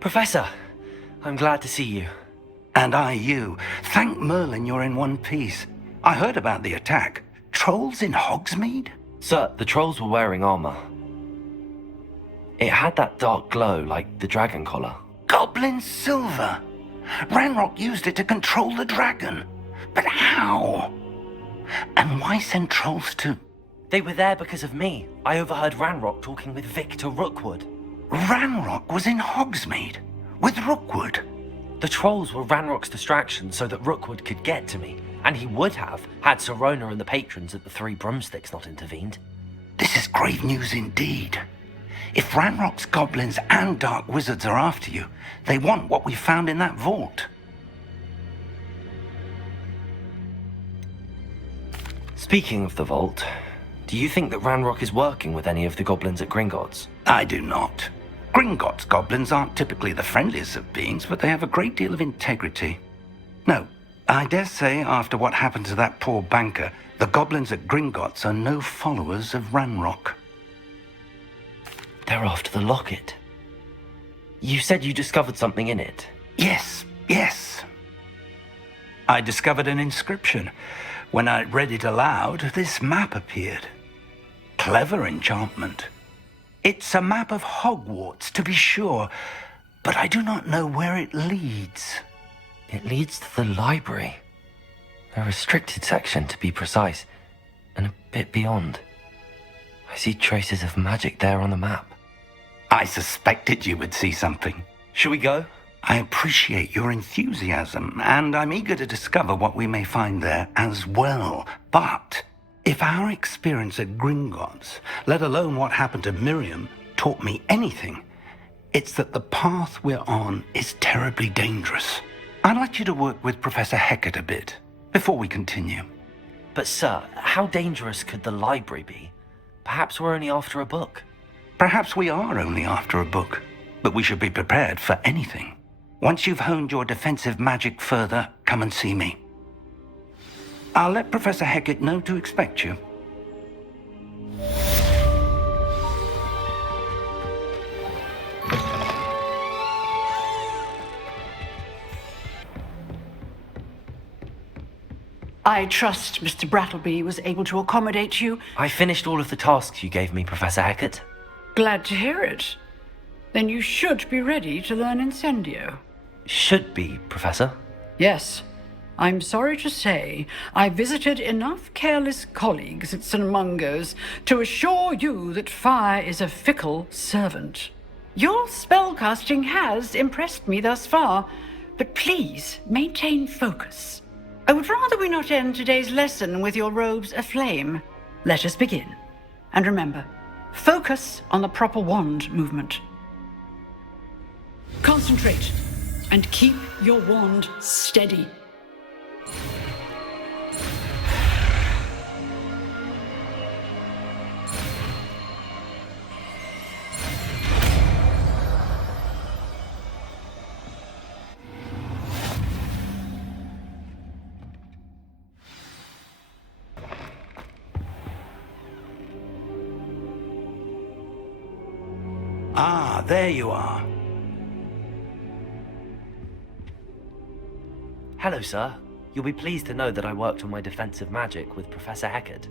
Professor, I'm glad to see you. And I you. Thank Merlin you're in one piece. I heard about the attack. Trolls in Hogsmeade? Sir, the trolls were wearing armor. It had that dark glow like the dragon collar. Goblin silver! Ranrock used it to control the dragon. But how? And why send trolls to... They were there because of me. I overheard Ranrock talking with Victor Rookwood. Ranrock was in Hogsmeade? With Rookwood? The trolls were Ranrock's distraction so that Rookwood could get to me. And he would have, had Sirona and the patrons at the Three Broomsticks not intervened. This is grave news indeed. If Ranrock's goblins and dark wizards are after you, they want what we found in that vault. Speaking of the vault, do you think that Ranrock is working with any of the goblins at Gringotts? I do not. Gringotts goblins aren't typically the friendliest of beings, but they have a great deal of integrity. No, I dare say after what happened to that poor banker, the goblins at Gringotts are no followers of Ranrock. They're after the locket. You said you discovered something in it. Yes. I discovered an inscription. When I read it aloud, this map appeared. Clever enchantment. It's a map of Hogwarts, to be sure, but I do not know where it leads. It leads to the library. A restricted section, to be precise, and a bit beyond. I see traces of magic there on the map. I suspected you would see something. Shall we go? I appreciate your enthusiasm, and I'm eager to discover what we may find there as well. But if our experience at Gringotts, let alone what happened to Miriam, taught me anything, it's that the path we're on is terribly dangerous. I'd like you to work with Professor Hecat a bit before we continue. But sir, how dangerous could the library be? Perhaps we're only after a book. Perhaps we are only after a book, but we should be prepared for anything. Once you've honed your defensive magic further, come and see me. I'll let Professor Hecat know to expect you. I trust Mr. Brattleby was able to accommodate you. I finished all of the tasks you gave me, Professor Hecat. Glad to hear it. Then you should be ready to learn Incendio. Should be, Professor. Yes. I'm sorry to say, I visited enough careless colleagues at St. Mungo's to assure you that fire is a fickle servant. Your spellcasting has impressed me thus far, but please maintain focus. I would rather we not end today's lesson with your robes aflame. Let us begin. And remember, focus on the proper wand movement. Concentrate, and keep your wand steady. Ah, there you are. Hello, sir. You'll be pleased to know that I worked on my defensive magic with Professor Hecat.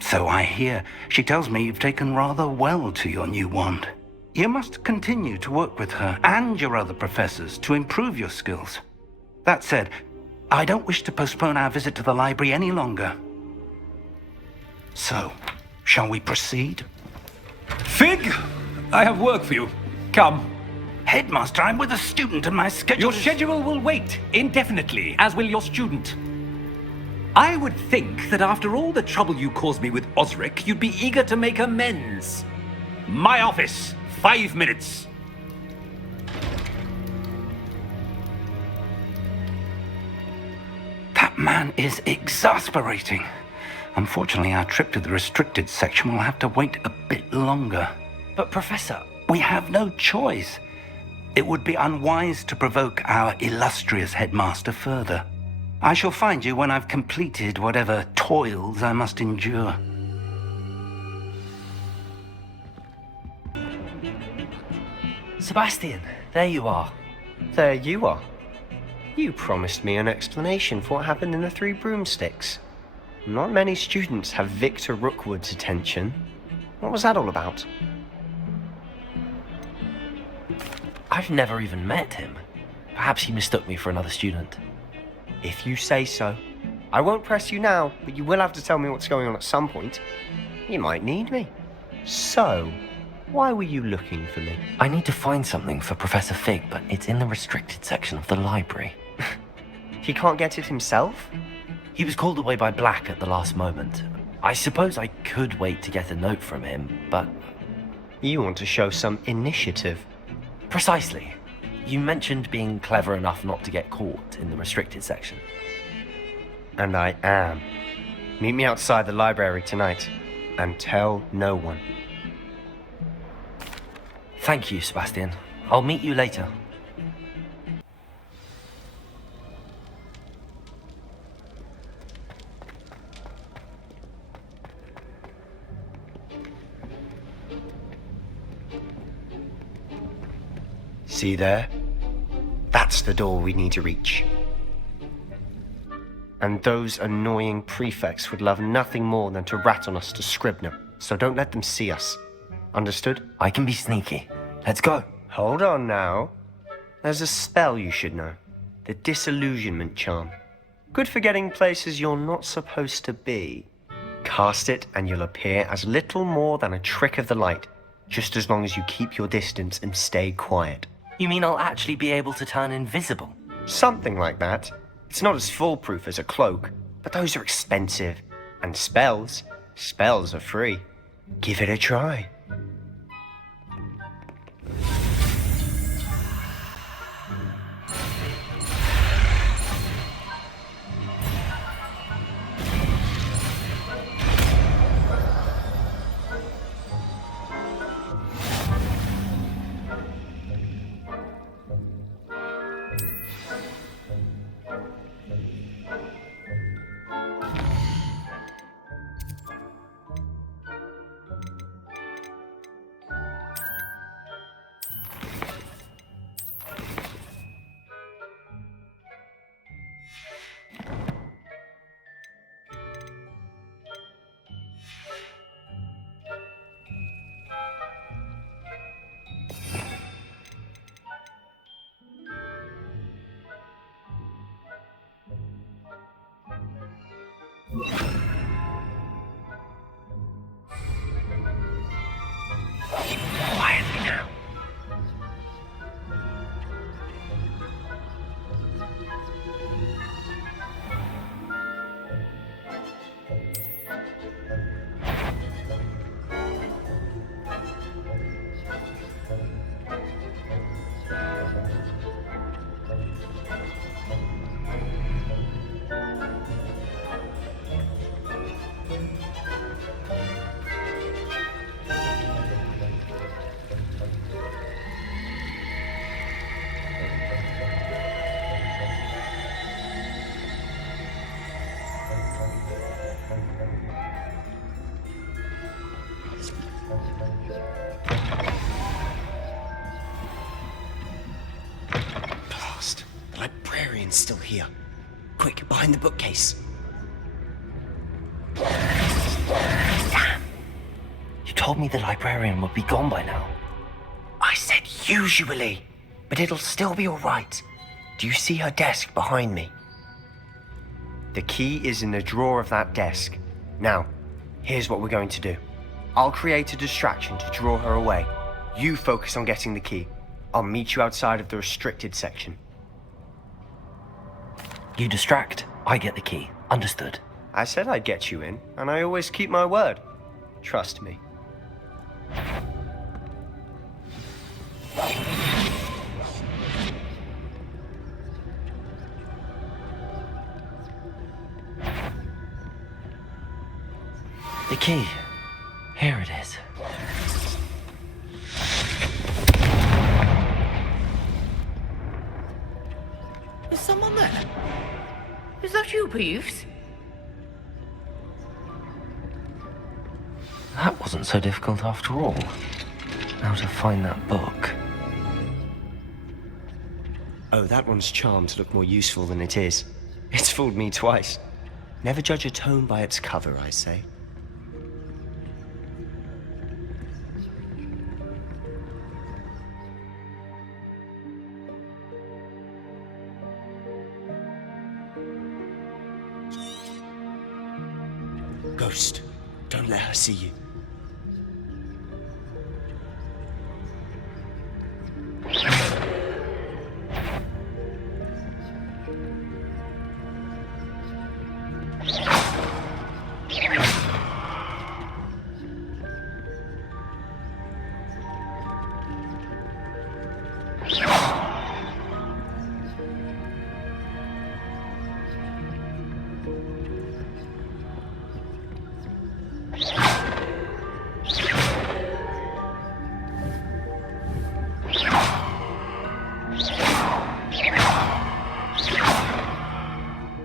So I hear. She tells me you've taken rather well to your new wand. You must continue to work with her and your other professors to improve your skills. That said, I don't wish to postpone our visit to the library any longer. So, shall we proceed? Fig, I have work for you. Come. Headmaster, I'm with a student and my schedule Your schedule will wait indefinitely, as will your student. I would think that after all the trouble you caused me with Osric, you'd be eager to make amends. My office, 5 minutes. That man is exasperating. Unfortunately, our trip to the restricted section will have to wait a bit longer. But Professor... We have no choice. It would be unwise to provoke our illustrious headmaster further. I shall find you when I've completed whatever toils I must endure. Sebastian, there you are. There you are. You promised me an explanation for what happened in the Three Broomsticks. Not many students have Victor Rookwood's attention. What was that all about? I've never even met him. Perhaps he mistook me for another student. If you say so. I won't press you now, but you will have to tell me what's going on at some point. You might need me. So, why were you looking for me? I need to find something for Professor Fig, but it's in the restricted section of the library. He can't get it himself? He was called away by Black at the last moment. I suppose I could wait to get a note from him, but... You want to show some initiative. Precisely. You mentioned being clever enough not to get caught in the restricted section. And I am. Meet me outside the library tonight, and tell no one. Thank you, Sebastian. I'll meet you later. See there? That's the door we need to reach. And those annoying prefects would love nothing more than to rat on us to Scribner, so don't let them see us. Understood? I can be sneaky. Let's go. Hold on now. There's a spell you should know. The Disillusionment Charm. Good for getting places you're not supposed to be. Cast it and you'll appear as little more than a trick of the light, just as long as you keep your distance and stay quiet. You mean I'll actually be able to turn invisible? Something like that. It's not as foolproof as a cloak, but those are expensive. And spells are free. Give it a try. Quietly now. Blast. The librarian's still here. Quick, behind the bookcase. Damn. You told me the librarian would be gone by now. I said usually, but it'll still be all right. Do you see her desk behind me? The key is in the drawer of that desk. Now, here's what we're going to do. I'll create a distraction to draw her away. You focus on getting the key. I'll meet you outside of the restricted section. You distract, I get the key. Understood. I said I'd get you in, and I always keep my word. Trust me. The key. Here it is. Is someone there? Is that you, Peeves? That wasn't so difficult after all. Now to find that book. Oh, that one's charmed to look more useful than it is. It's fooled me twice. Never judge a tome by its cover, I say. Ghost, don't let her see you.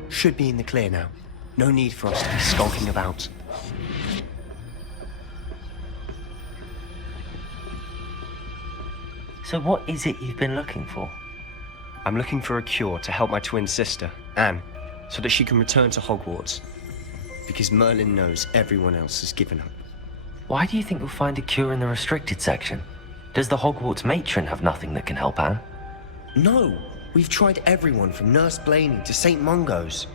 Should be in the clear now. No need for us to be skulking about. So what is it you've been looking for? I'm looking for a cure to help my twin sister, Anne, so that she can return to Hogwarts. Because Merlin knows everyone else has given up. Why do you think you'll find a cure in the restricted section? Does the Hogwarts matron have nothing that can help Anne? No! We've tried everyone from Nurse Blaney to St. Mungo's.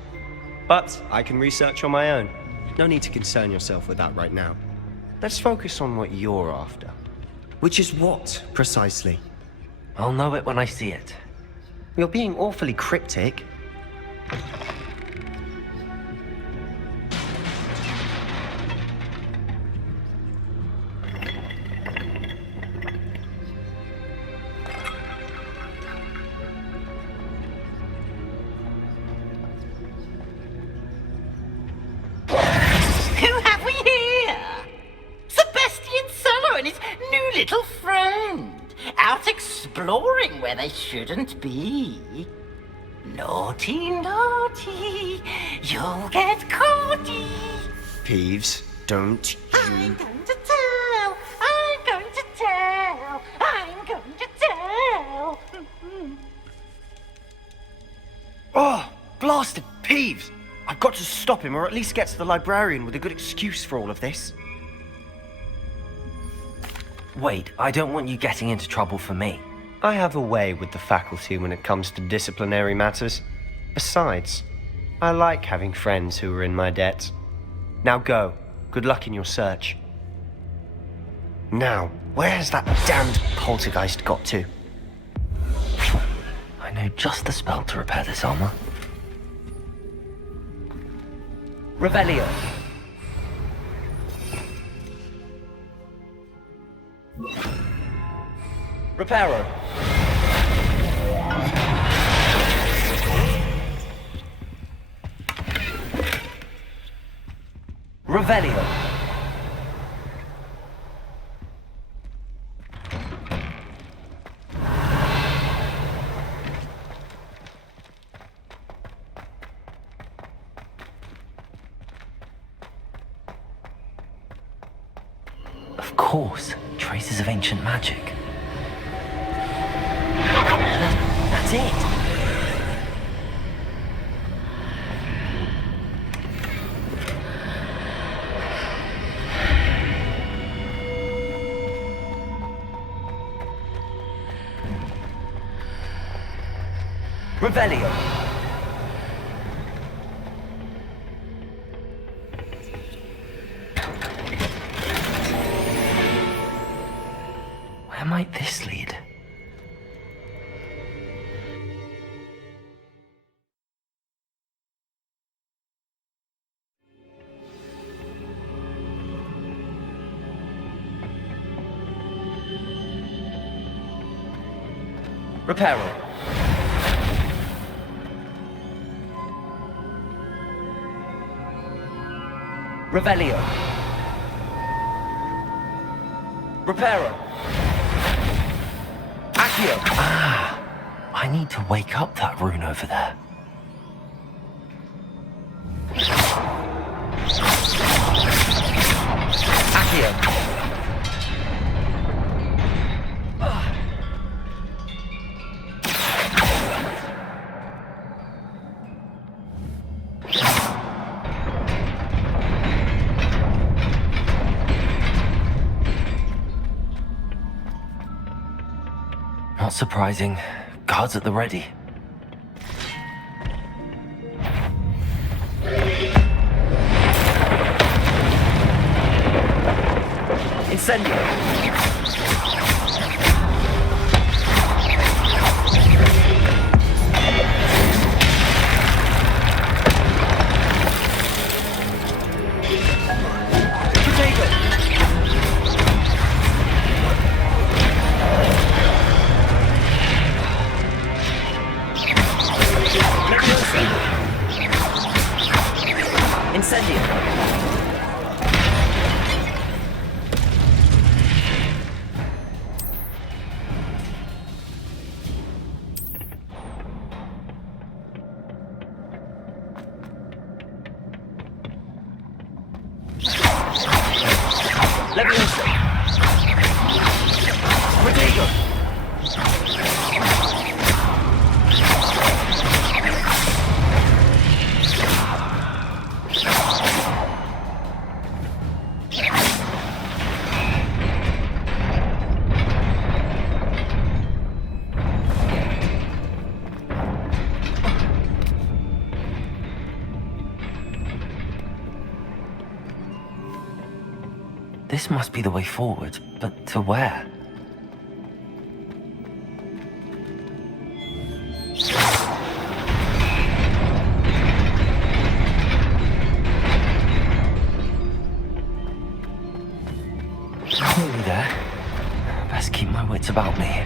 But I can research on my own. No need to concern yourself with that right now. Let's focus on what you're after. Which is what, precisely? I'll know it when I see it. You're being awfully cryptic. Who have we here? Sebastian Suller and his new little friend. Out exploring where they shouldn't be. Naughty, naughty, you'll get caughty. Peeves, don't you... I'm going to tell, I'm going to tell, I'm going to tell. Oh, blasted Peeves! I've got to stop him, or at least get to the librarian with a good excuse for all of this. Wait, I don't want you getting into trouble for me. I have a way with the faculty when it comes to disciplinary matters. Besides, I like having friends who are in my debt. Now go. Good luck in your search. Now, where has that damned poltergeist got to? I know just the spell to repair this armor. Revelio. Reparo. Revelio. Of course, traces of ancient magic. That's it. Revelio. Where might this lead? Reparo. Revelio. Reparo. Accio. Ah, I need to wake up that rune over there. Accio. Not surprising. Guards at the ready. Incendio! Incendio! Leviosa! Protego! This must be the way forward, but to where? Nearly there. Best keep my wits about me.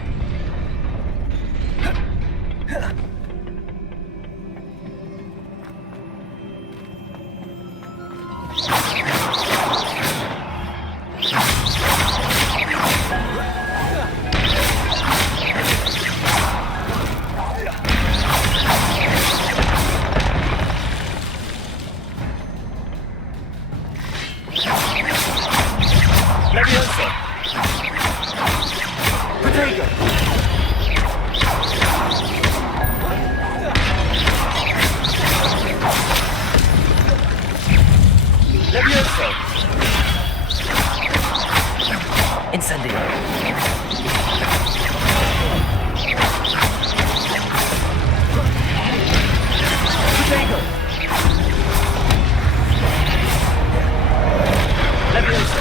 Leviosa! Protego! Leviosa! Incendio! Protego! Leviosa!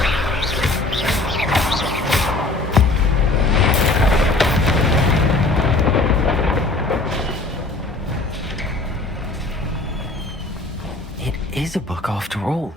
It is a book after all.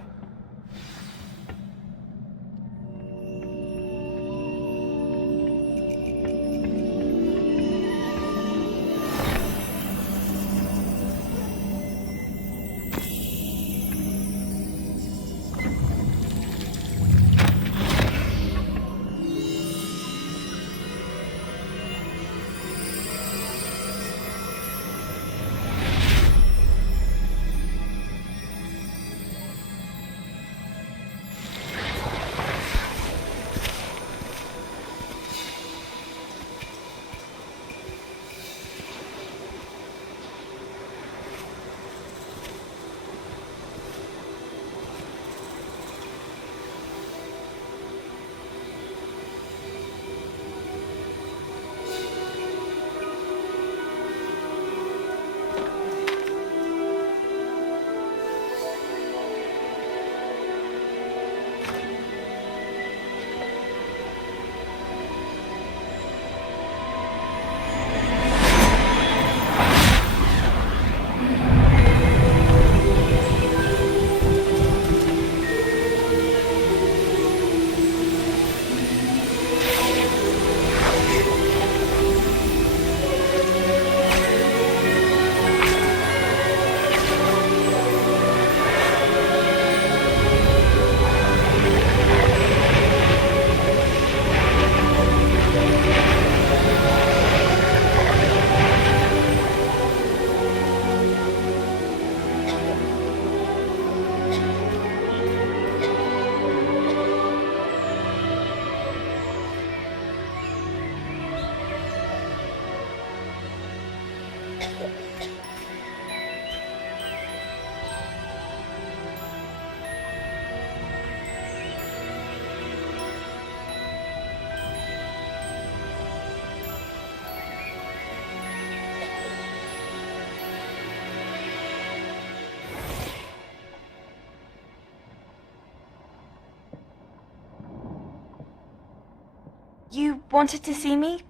You wanted to see me?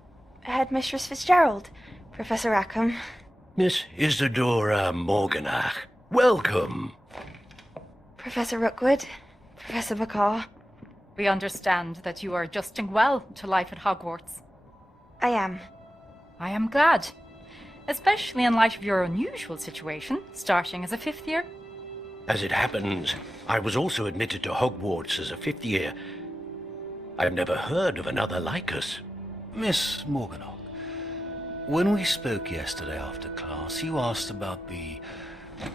Headmistress Fitzgerald, Professor Rackham. Miss Isadora Morganach, welcome. Professor Rookwood, Professor Bakar. We understand that you are adjusting well to life at Hogwarts. I am. I am glad. Especially in light of your unusual situation, starting as a 5th year. As it happens, I was also admitted to Hogwarts as a 5th year. I've never heard of another like us. Miss Morganach, when we spoke yesterday after class, you asked about the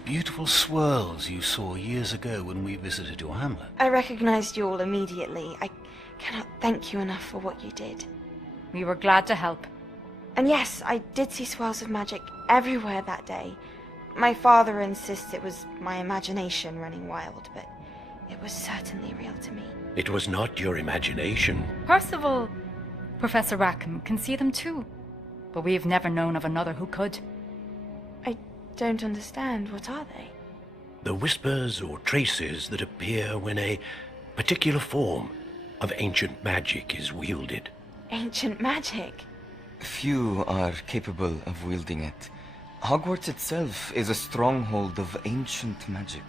beautiful swirls you saw years ago when we visited your hamlet. I recognized you all immediately. I cannot thank you enough for what you did. We were glad to help. And yes, I did see swirls of magic everywhere that day. My father insists it was my imagination running wild, but it was certainly real to me. It was not your imagination. Percival, Professor Rackham can see them too. But we have never known of another who could. I don't understand. What are they? The whispers or traces that appear when a particular form of ancient magic is wielded. Ancient magic? Few are capable of wielding it. Hogwarts itself is a stronghold of ancient magic.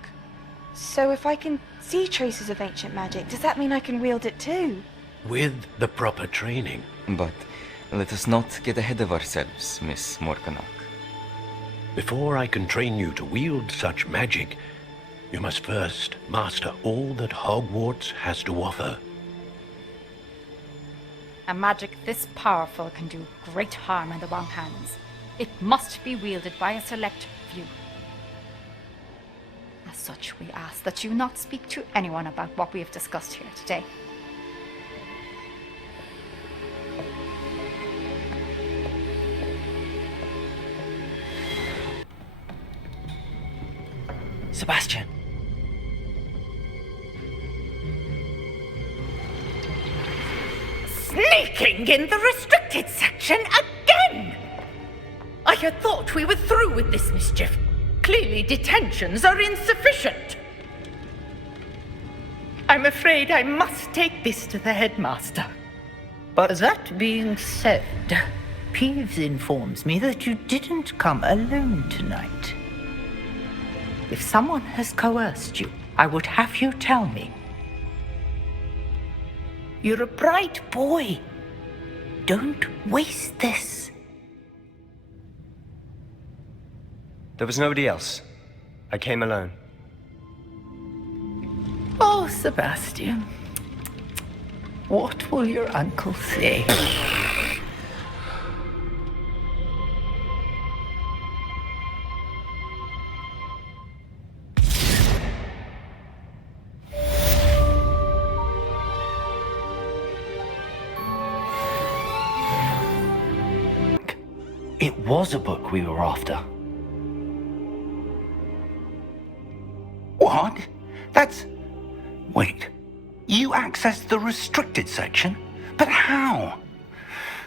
So if I can see traces of ancient magic, does that mean I can wield it too? With the proper training. But let us not get ahead of ourselves, Miss Morganach. Before I can train you to wield such magic, you must first master all that Hogwarts has to offer. A magic this powerful can do great harm in the wrong hands. It must be wielded by a select few. As such, we ask that you not speak to anyone about what we have discussed here today. Sebastian. Sneaking in the restricted section again! I had thought we were through with this mischief. Clearly detentions are insufficient. I'm afraid I must take this to the headmaster. But that being said, Peeves informs me that you didn't come alone tonight. If someone has coerced you, I would have you tell me. You're a bright boy. Don't waste this. There was nobody else. I came alone. Oh, Sebastian. What will your uncle say? It was a book we were after. What? That's... Wait. You accessed the restricted section? But how?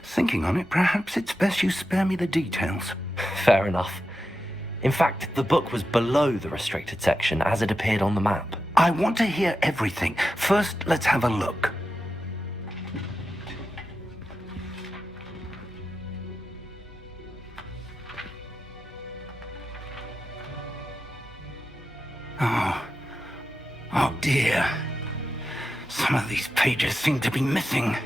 Thinking on it, perhaps it's best you spare me the details. Fair enough. In fact, the book was below the restricted section as it appeared on the map. I want to hear everything. First, let's have a look. Oh dear. Some of these pages seem to be missing.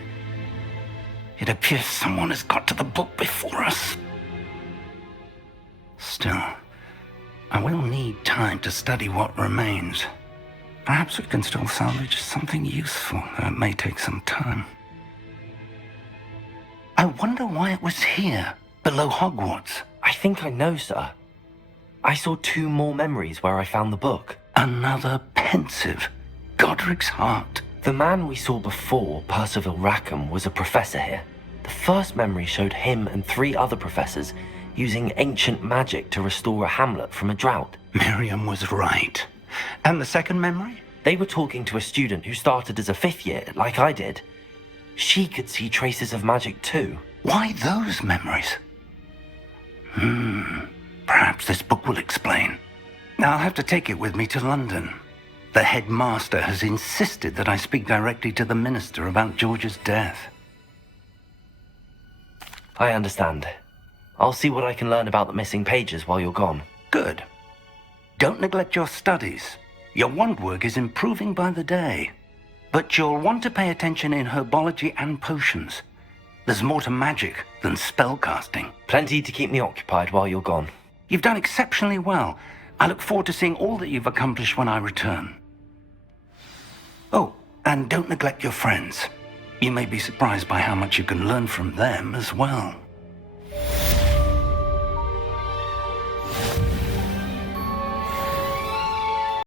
It appears someone has got to the book before us. Still, I will need time to study what remains. Perhaps we can still salvage something useful, though it may take some time. I wonder why it was here, below Hogwarts. I think I know, sir. I saw 2 more memories where I found the book. Another pensive. Godric's heart. The man we saw before, Percival Rackham, was a professor here. The first memory showed him and 3 other professors using ancient magic to restore a hamlet from a drought. Miriam was right. And the second memory? They were talking to a student who started as a 5th year, like I did. She could see traces of magic too. Why those memories? Perhaps this book will explain. I'll have to take it with me to London. The headmaster has insisted that I speak directly to the minister about George's death. I understand. I'll see what I can learn about the missing pages while you're gone. Good. Don't neglect your studies. Your wand work is improving by the day. But you'll want to pay attention in herbology and potions. There's more to magic than spellcasting. Plenty to keep me occupied while you're gone. You've done exceptionally well. I look forward to seeing all that you've accomplished when I return. Oh, and don't neglect your friends. You may be surprised by how much you can learn from them as well.